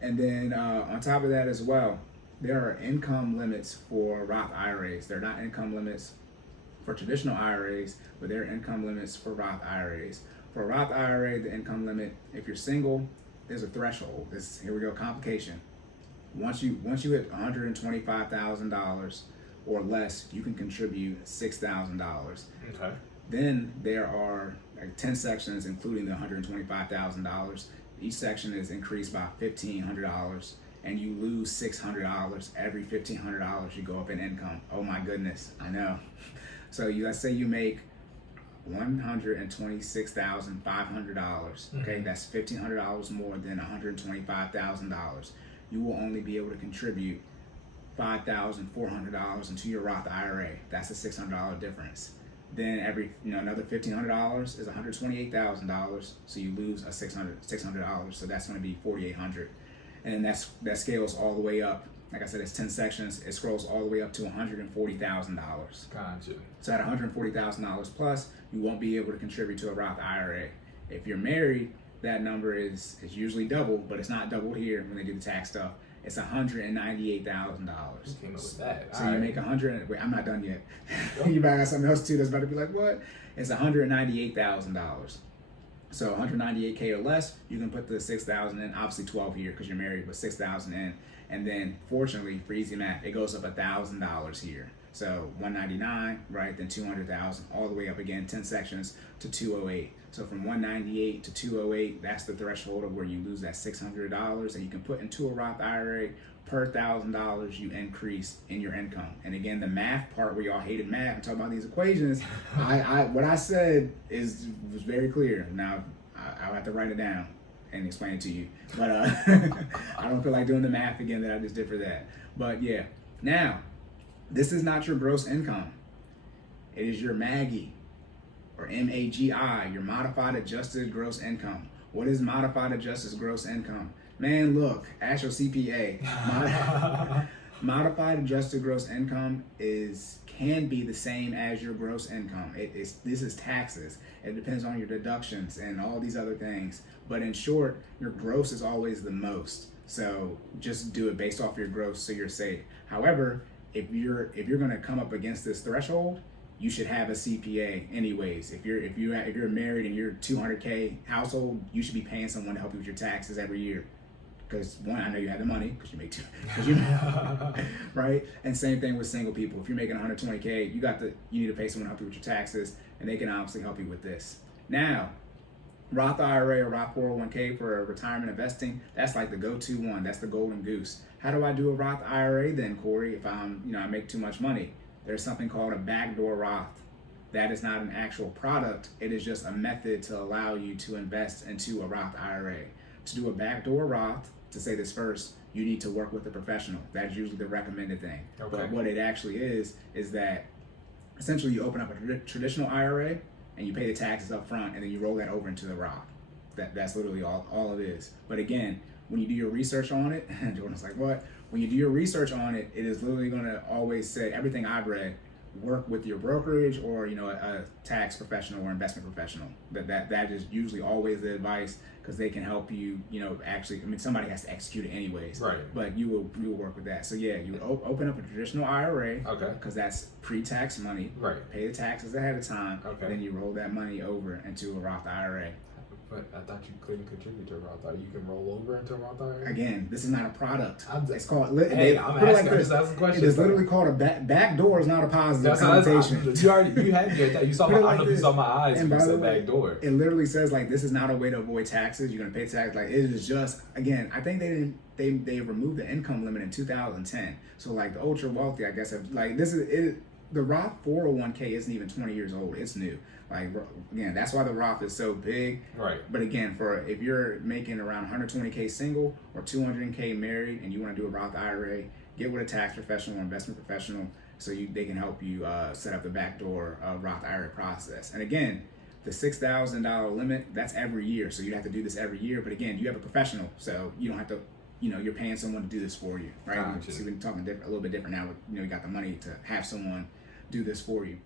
And then on top of that as well, there are income limits for Roth IRAs. They're not income limits for traditional IRAs, but there are income limits for Roth IRAs. For a Roth IRA, the income limit, if you're single, there's a threshold. Here we go, complication. Once you hit $125,000 or less, you can contribute $6,000. Okay. Then there are like 10 sections, including the $125,000. Each section is increased by $1,500, and you lose $600 every $1,500 you go up in income. Oh my goodness, I know. So let's say you make $126,500. Okay, that's $1,500 more than $125,000. You will only be able to contribute $5,400 into your Roth IRA. That's a $600 difference. Then another $1,500 is $128,000. So you lose a $600. So that's going to be $4,800, and then that scales all the way up. Like I said, it's 10 sections. It scrolls all the way up to $140,000. Gotcha. So at $140,000 plus, you won't be able to contribute to a Roth IRA. If you're married, that number is usually double, but it's not doubled here when they do the tax stuff. It's $198,000. Who came up with that? So you make wait, I'm not done yet. You might got something else too that's about to be like, what? It's $198,000. So 198K or less, you can put the 6,000 in, obviously 12 here because you're married, but 6,000 in. And then fortunately, for easy math, it goes up $1,000 here. So 199, right? Then 200,000, all the way up again, 10 sections to 208. So from 198 to 208, that's the threshold of where you lose that $600, and you can put into a Roth IRA per $1,000 you increase in your income. And again, the math part where y'all hated math and talking about these equations, what I said was very clear. Now I'll have to write it down and explain it to you, but I don't feel like doing the math again that I just did for that. But yeah, now this is not your gross income. It is your MAGI, or MAGI, your modified adjusted gross income. What is modified adjusted gross income? Man, look, ask your CPA. Modified adjusted gross income can be the same as your gross income. This is taxes. It depends on your deductions and all these other things. But in short, your gross is always the most. So just do it based off your gross so you're safe. However, if you're going to come up against this threshold, you should have a CPA anyways. If you're married and you're $200K household, you should be paying someone to help you with your taxes every year. Because one, I know you have the money because you make two, right? And same thing with single people. If you're making 120K, you need to pay someone to help you with your taxes, and they can obviously help you with this. Now, Roth IRA or Roth 401K for retirement investing, that's like the go-to one. That's the golden goose. How do I do a Roth IRA then, Corey, if I make too much money? There's something called a backdoor Roth. That is not an actual product. It is just a method to allow you to invest into a Roth IRA. To do a backdoor Roth, to say this first, you need to work with a professional. That's usually the recommended thing. Okay. But what it actually is that essentially you open up a traditional IRA and you pay the taxes up front, and then you roll that over into the Roth. That's literally all it is. But again, when you do your research on it, and Jordan's like, what? When you do your research on it, it is literally going to always say, everything I've read, work with your brokerage or a tax professional or investment professional. That is usually always the advice, because they can help you. Actually, somebody has to execute it anyways. Right. But you will work with that. So yeah, you would open up a traditional IRA. Okay. Because that's pre-tax money. Right. Pay the taxes ahead of time. Okay. Then you roll that money over into a Roth IRA. But I thought you couldn't contribute to a Roth IRA. You can roll over into a Roth IRA? Again, this is not a product. It's called... I'm just asking questions. It is literally called a back door. Is not a positive connotation. You had your... You saw my... I don't know if you saw my eyes when you said back door. It literally says, this is not a way to avoid taxes. You're going to pay taxes. It is just... Again, I think they removed the income limit in 2010. So, the ultra wealthy, I guess, this is... The Roth 401k isn't even 20 years old. It's new. Again, that's why the Roth is so big. Right. But again, if you're making around 120K single or 200K married and you want to do a Roth IRA, get with a tax professional or investment professional so they can help you set up the backdoor Roth IRA process. And again, the $6,000 limit, that's every year. So you have to do this every year. But again, you have a professional, so you don't have to, you're paying someone to do this for you, right? Gotcha. So we're talking a little bit different now. You got the money to have someone do this for you.